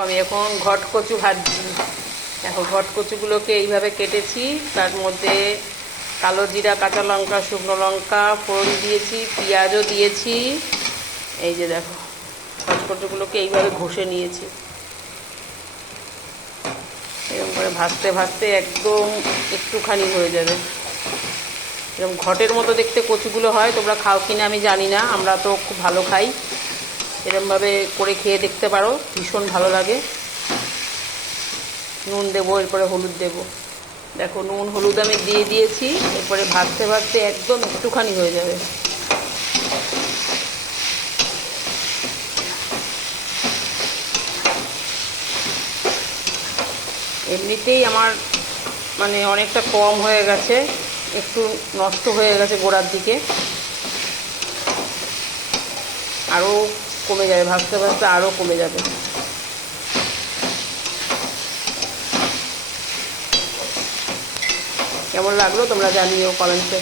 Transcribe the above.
আমি এখন ঘটকচু ভাজছি। দেখো ঘটকচুগুলোকে এইভাবে কেটেছি, তার মধ্যে কালো জিরা, কাঁচা লঙ্কা, শুকনো লঙ্কা ফোড়ন দিয়েছি, পেঁয়াজও দিয়েছি। এই যে দেখো ঘটকচুগুলোকে এইভাবে ঘষে নিয়েছি। এরকম করে ভাজতে ভাজতে একদম একটুখানি হয়ে যাবে। এরকম ঘটের মতো দেখতে কচুগুলো হয়, তোমরা খাও কিনা আমি জানি না, আমরা তো খুব ভালো খাই। এরকমভাবে করে খেয়ে দেখতে পারো, ভীষণ ভালো লাগে। নুন দেবো, এরপরে হলুদ দেবো। দেখো নুন হলুদ আমি দিয়ে দিয়েছি। এরপরে ভাজতে ভাজতে একদম একটুখানি হয়ে যাবে। এমনিতেই আমার মানে অনেকটা কম হয়ে গেছে, একটু নষ্ট হয়ে গেছে গোড়ার দিকে, আরও কমে যাবে, ভাজতে ভাজতে আরও কমে যাবে। কেমন লাগলো তোমরা জানিও কমেন্টে।